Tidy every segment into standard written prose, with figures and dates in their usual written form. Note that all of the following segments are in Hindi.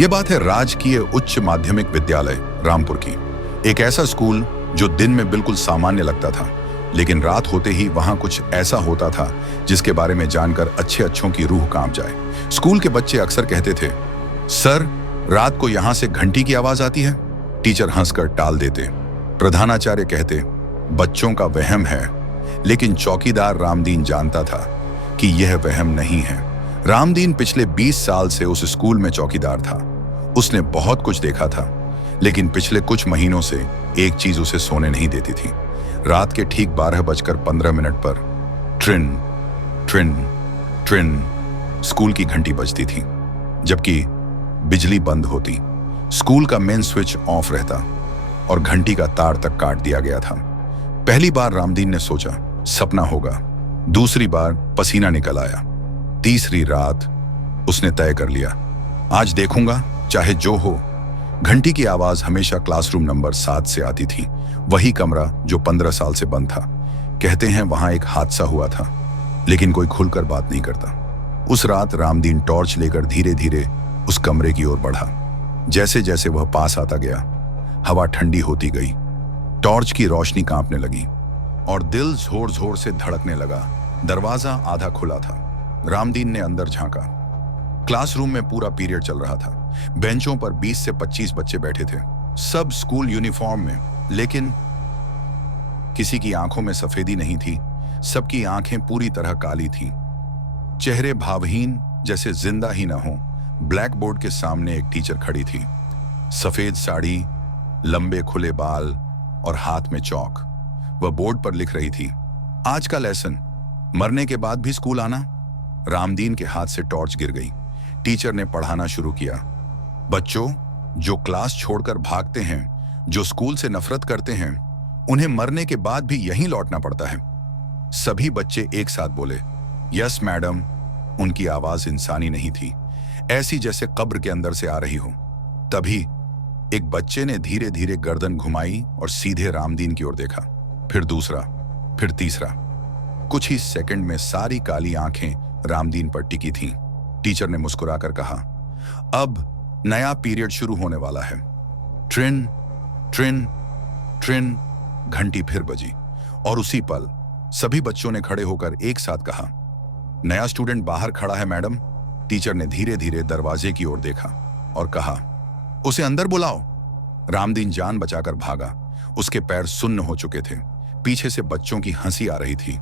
ये बात है राजकीय उच्च माध्यमिक विद्यालय रामपुर की। एक ऐसा स्कूल जो दिन में बिल्कुल सामान्य लगता था, लेकिन रात होते ही वहां कुछ ऐसा होता था जिसके बारे में जानकर अच्छे अच्छों की रूह कांप जाए। स्कूल के बच्चे अक्सर कहते थे, सर रात को यहां से घंटी की आवाज आती है। टीचर हंसकर टाल देते। प्रधानाचार्य कहते, बच्चों का वहम है। लेकिन चौकीदार रामदीन जानता था कि यह वहम नहीं है। रामदीन पिछले 20 साल से उस स्कूल में चौकीदार था। उसने बहुत कुछ देखा था, लेकिन पिछले कुछ महीनों से एक चीज उसे सोने नहीं देती थी। रात के ठीक 12:15 पर ट्रिन ट्रिन ट्रिन स्कूल की घंटी बजती थी, जबकि बिजली बंद होती। स्कूल का मेन स्विच ऑफ रहता और घंटी का तार तक काट दिया गया था। पहली बार रामदीन ने सोचा सपना होगा। दूसरी बार पसीना निकल आया। तीसरी रात उसने तय कर लिया, आज देखूंगा चाहे जो हो। घंटी की आवाज हमेशा क्लासरूम नंबर 7 से आती थी, वही कमरा जो 15 साल से बंद था। कहते हैं वहां एक हादसा हुआ था, लेकिन कोई खुलकर बात नहीं करता। उस रात रामदीन टॉर्च लेकर धीरे धीरे उस कमरे की ओर बढ़ा। जैसे जैसे वह पास आता गया, हवा ठंडी होती गई, टॉर्च की रोशनी कांपने लगी और दिल जोर जोर से धड़कने लगा। दरवाजा आधा खुला था। रामदीन ने अंदर झांका। क्लासरूम में पूरा पीरियड चल रहा था। बेंचों पर 20 से 25 बच्चे बैठे थे, सब स्कूल यूनिफॉर्म में, लेकिन किसी की आंखों में सफेदी नहीं थी। सबकी आंखें पूरी तरह काली थीं। चेहरे भावहीन, जैसे जिंदा ही न हो। ब्लैक बोर्ड के सामने एक टीचर खड़ी थी, सफेद साड़ी, लंबे खुले बाल और हाथ में चौक। वह बोर्ड पर लिख रही थी, आज का लेसन, मरने के बाद भी स्कूल आना। रामदीन के हाथ से टॉर्च गिर गई। टीचर ने पढ़ाना शुरू किया, बच्चों, जो क्लास छोड़कर भागते हैं, जो स्कूल से नफरत करते हैं, उन्हें मरने के बाद भी यहीं लौटना पड़ता है। सभी बच्चे एक साथ बोले, यस मैडम। उनकी आवाज इंसानी नहीं थी, ऐसी जैसे कब्र के अंदर से आ रही हो। तभी एक बच्चे ने धीरे धीरे गर्दन घुमाई और सीधे रामदीन की ओर देखा। फिर दूसरा, फिर तीसरा। कुछ ही सेकंड में सारी काली आंखें रामदीन पर टिकी थीं। टीचर ने मुस्कुराकर कहा, अब नया पीरियड शुरू होने वाला है। ट्रिन ट्रिन ट्रिन घंटी फिर बजी और उसी पल सभी बच्चों ने खड़े होकर एक साथ कहा, नया स्टूडेंट बाहर खड़ा है मैडम। टीचर ने धीरे धीरे दरवाजे की ओर देखा और कहा, उसे अंदर बुलाओ। रामदीन जान बचाकर भागा। उसके पैर सुन्न हो चुके थे। पीछे से बच्चों की हंसी आ रही थी।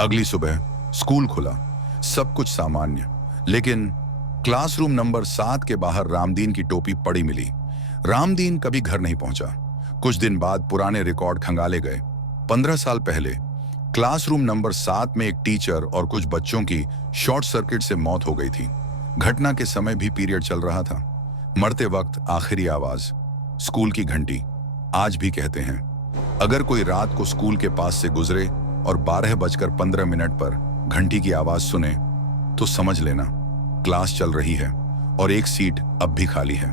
अगली सुबह स्कूल खुला, सब कुछ सामान्य, लेकिन क्लासरूम नंबर 7 के बाहर रामदीन की टोपी पड़ी मिली। रामदीन कभी घर नहीं पहुंचा। कुछ दिन बाद पुराने रिकॉर्ड खंगाले गए। 15 साल पहले क्लासरूम नंबर 7 में एक टीचर और कुछ बच्चों की शॉर्ट सर्किट से मौत हो गई थी। घटना के समय भी पीरियड चल रहा था। मरते वक्त आखिरी आवाज, स्कूल की घंटी। आज भी कहते हैं, अगर कोई रात को स्कूल के पास से गुजरे और 12:15 पर घंटी की आवाज सुने, तो समझ लेना क्लास चल रही है और एक सीट अब भी खाली है।